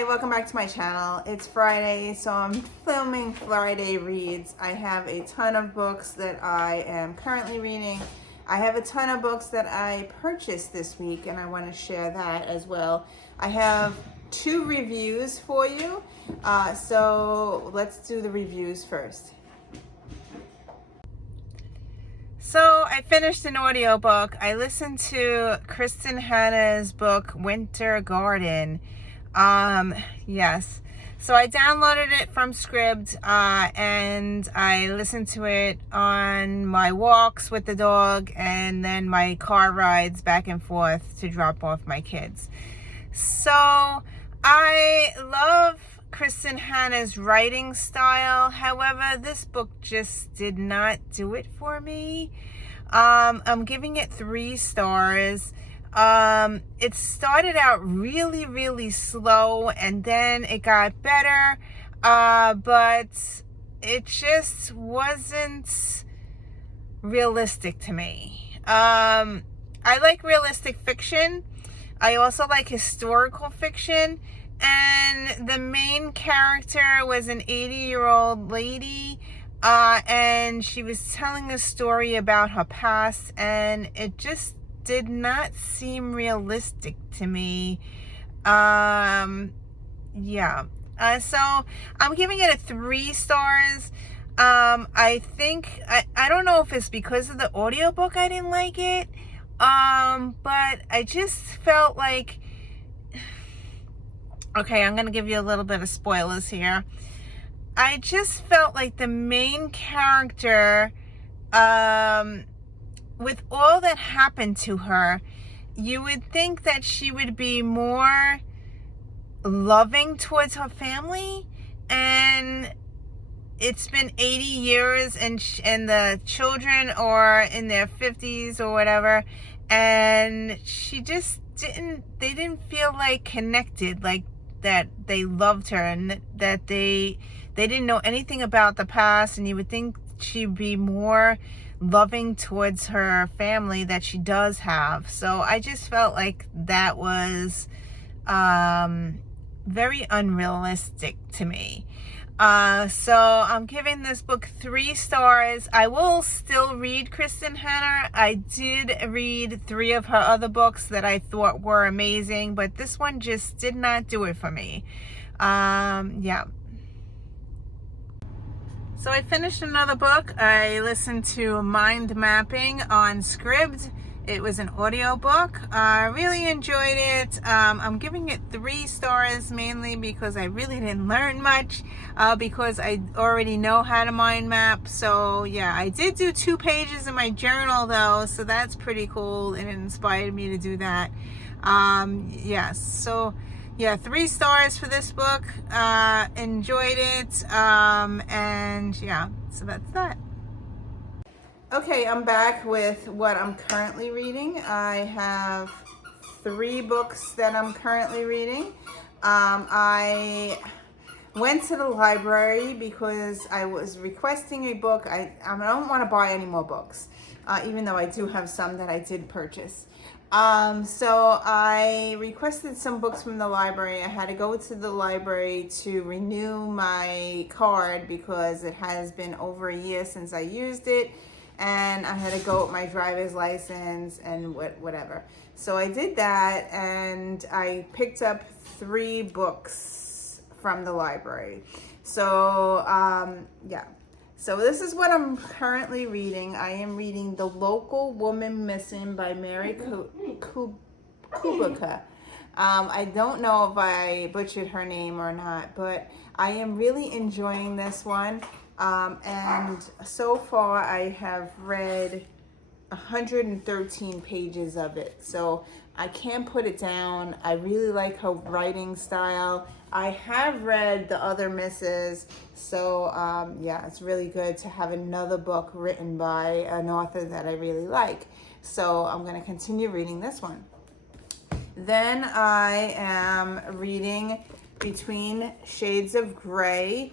Hi, welcome back to my channel. It's Friday, so I'm filming Friday Reads. I have a ton of books that I am currently reading. I have a ton of books that I purchased this week, and I want to share that as well. I have 2 reviews for you, so let's do the reviews first. So I finished an audiobook. I listened to Kristin Hannah's book, Winter Garden. Yes. So I downloaded it from Scribd, and I listened to it on my walks with the dog and then my car rides back and forth to drop off my kids. So I love Kristin Hannah's writing style. However, this book just did not do it for me. I'm giving it 3 stars. It started out really slow, and then it got better, but it just wasn't realistic to me. I like realistic fiction. I also like historical fiction, and the main character was an 80-year-old lady, and she was telling a story about her past, and it just did not seem realistic to me. So I'm giving it a 3 stars. I think, I don't know if it's because of the audiobook I didn't like it, but I just felt like, okay, I'm gonna give you a little bit of spoilers here. I just felt like the main character, with all that happened to her, you would think that she would be more loving towards her family, and it's been 80 years, and the children are in their 50s or whatever, and she just they didn't feel like connected, like that they loved her, and that they didn't know anything about the past, and you would think she'd be more loving towards her family that she does have. So I just felt like that was very unrealistic to me. So I'm giving this book 3 stars. I will still read Kristin Hannah. I did read 3 of her other books that I thought were amazing, but this one just did not do it for me. Yeah. So I finished another book. I listened to Mind Mapping on Scribd. It was an audiobook. I really enjoyed it. I'm giving it 3 stars, mainly because I really didn't learn much, because I already know how to mind map. So yeah, I did do 2 pages in my journal though, so that's pretty cool, and it inspired me to do that. Yes, so yeah, 3 stars for this book. Enjoyed it, and yeah, so that's that. Okay, I'm back with what I'm currently reading. I have 3 books that I'm currently reading. I went to the library because I was requesting a book. I don't want to buy any more books, even though I do have some that I did purchase. So I requested some books from the library. I had to go to the library to renew my card because it has been over a year since I used it, and I had to go with my driver's license and whatever. So I did that, and I picked up 3 books from the library. So yeah. So this is what I'm currently reading. I am reading The Local Woman Missing by Mary Kubica. I don't know if I butchered her name or not, but I am really enjoying this one. And so far I have read 113 pages of it. So I can't put it down. I really like her writing style. I have read The Other Misses, so yeah, it's really good to have another book written by an author that I really like. So I'm going to continue reading this one. Then I am reading Between Shades of Grey.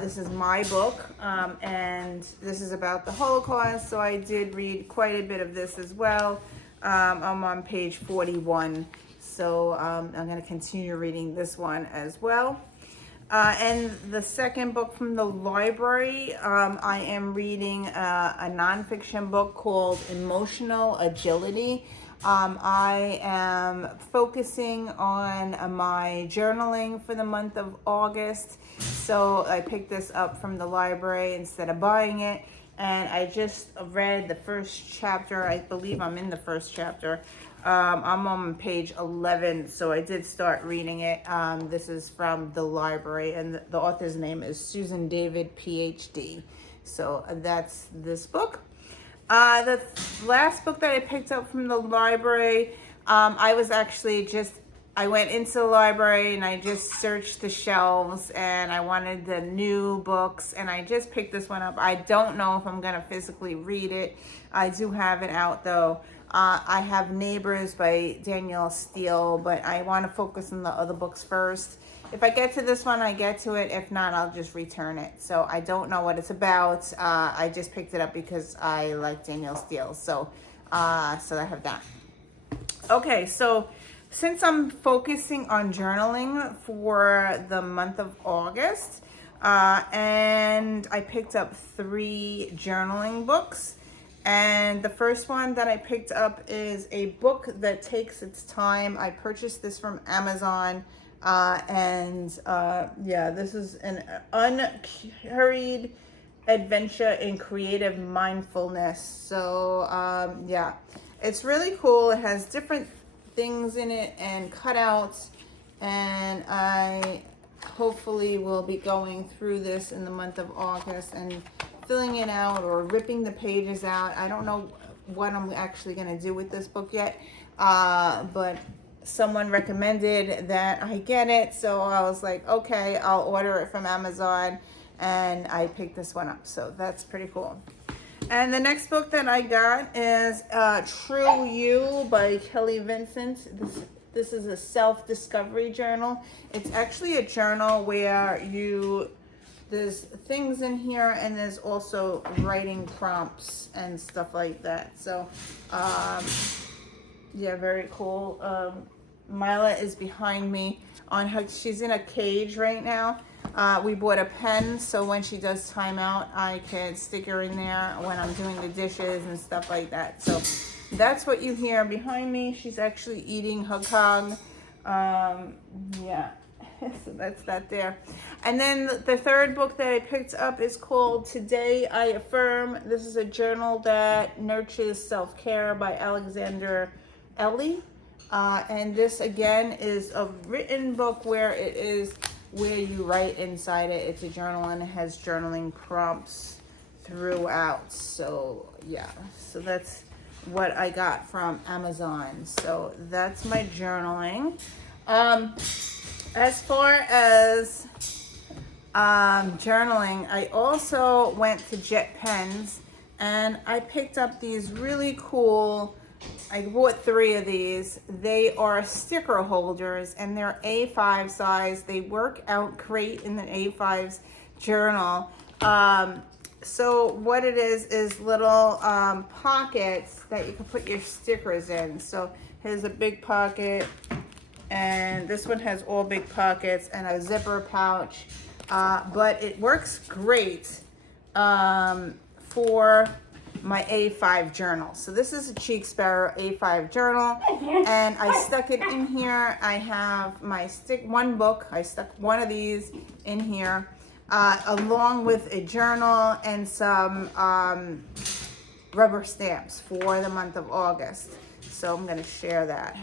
This is my book, and this is about the Holocaust, so I did read quite a bit of this as well. I'm on page 41. So I'm going to continue reading this one as well. And the second book from the library, I am reading a nonfiction book called Emotional Agility. I am focusing on my journaling for the month of August. So I picked this up from the library instead of buying it. And I just read the first chapter. I believe I'm in the first chapter. I'm on page 11, so I did start reading it. This is from the library, and the author's name is Susan David, PhD. So that's this book. The last book that I picked up from the library, I went into the library and I just searched the shelves and I wanted the new books, and I just picked this one up. I don't know if I'm going to physically read it. I do have it out though. I have Neighbors by Danielle Steele, but I want to focus on the other books first. If I get to this one, I get to it. If not, I'll just return it. So I don't know what it's about. I just picked it up because I like Danielle Steele. So I have that. Okay, so since I'm focusing on journaling for the month of August, and I picked up 3 journaling books. And the first one that I picked up is a book that takes its time. I purchased this from Amazon. This is an unhurried adventure in creative mindfulness. So, it's really cool. It has different things in it and cutouts. And I hopefully will be going through this in the month of August and filling it out or ripping the pages out. I don't know what I'm actually going to do with this book yet, but someone recommended that I get it, so I was like, okay, I'll order it from Amazon, and I picked this one up, so that's pretty cool. And the next book that I got is True You by Kelly Vincent. This is a self-discovery journal. It's actually a journal where there's things in here, and there's also writing prompts and stuff like that. So, very cool. Mila is behind me she's in a cage right now. We bought a pen, so when she does timeout, I can stick her in there when I'm doing the dishes and stuff like that. So that's what you hear behind me. She's actually eating her cog. So that's that there. And then the third book that I picked up is called Today I Affirm. This is a journal that nurtures self-care by Alexander Ellie. And this again is a written book where you write inside it. It's a journal and it has journaling prompts throughout. So so that's what I got from Amazon. So that's my journaling. As far as journaling, I also went to Jet Pens and I picked up these really cool, I bought 3 of these. They are sticker holders and they're A5 size. They work out great in the A5's journal. So what it is little pockets that you can put your stickers in. So here's a big pocket. And this one has all big pockets and a zipper pouch, but it works great for my A5 journal. So this is a Cheek Sparrow A5 journal, and I stuck it in here. I have my one book. I stuck one of these in here, along with a journal and some rubber stamps for the month of August. So I'm going to share that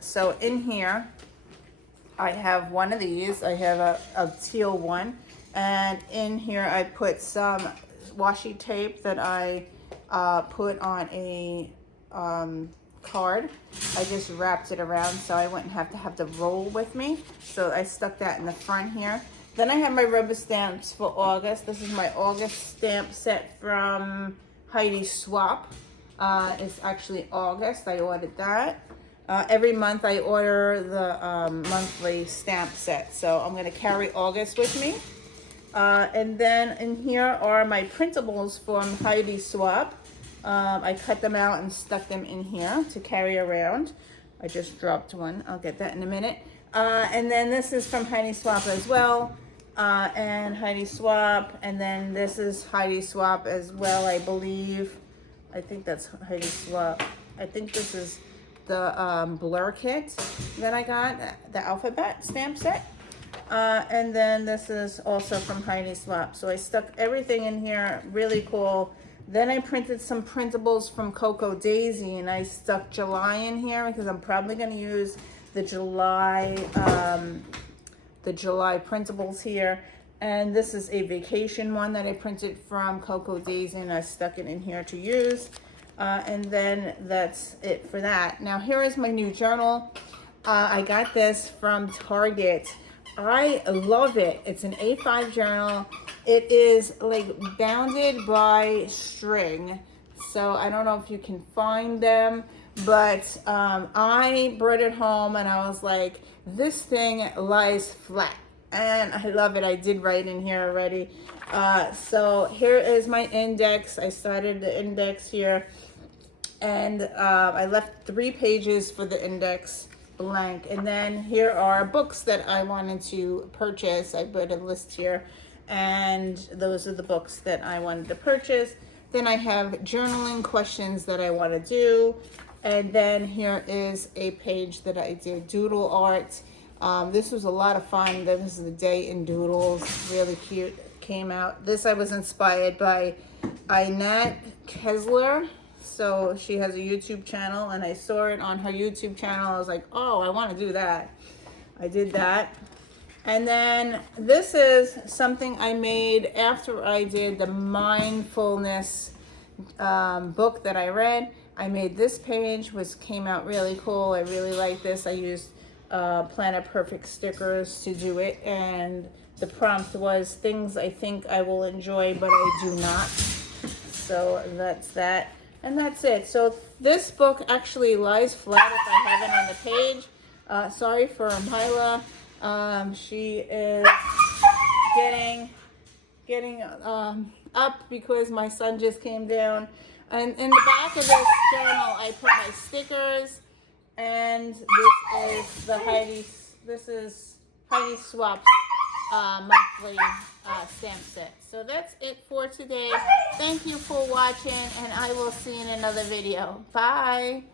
So in here, I have one of these. I have a teal one. And in here, I put some washi tape that I put on a card. I just wrapped it around so I wouldn't have to roll with me. So I stuck that in the front here. Then I have my rubber stamps for August. This is my August stamp set from Heidi Swap. It's actually August. I ordered that. Every month I order the monthly stamp set. So I'm going to carry August with me. And then in here are my printables from Heidi Swap. I cut them out and stuck them in here to carry around. I just dropped one. I'll get that in a minute. And then this is from Heidi Swapp as well. And Heidi Swapp. And then this is Heidi Swapp as well, I believe. I think that's Heidi Swapp. I think this is the blur kit that I got, the alphabet stamp set. And then this is also from Heidi Swapp. So I stuck everything in here, really cool. Then I printed some printables from Cocoa Daisy, and I stuck July in here because I'm probably going to use the July printables here. And this is a vacation one that I printed from Cocoa Daisy, and I stuck it in here to use. And then that's it for that. Now here is my new journal. I got this from Target. I love it. It's an A5 journal. It is like bounded by string. So I don't know if you can find them, but I brought it home and I was like, this thing lies flat. And I love it. I did write in here already. So here is my index. I started the index here. And I left 3 pages for the index blank. And then here are books that I wanted to purchase. I put a list here. And those are the books that I wanted to purchase. Then I have journaling questions that I want to do. And then here is a page that I did doodle art. This was a lot of fun. This is the day in doodles. Really cute. Came out. This I was inspired by Inat Kessler. So she has a YouTube channel, and I saw it on her YouTube channel. I was like, oh, I want to do that. I did that. And then this is something I made after I did the mindfulness book that I read. I made this page, which came out really cool. I really like this. I used Planet Perfect stickers to do it. And the prompt was things I think I will enjoy, but I do not. So that's that. And that's it. So this book actually lies flat if I have it on the page. Sorry for Mila. She is getting up because my son just came down. And in the back of this journal, I put my stickers. And this is Heidi Swapp's monthly stamp set. So that's it for today. Thank you for watching, and I will see you in another video. Bye.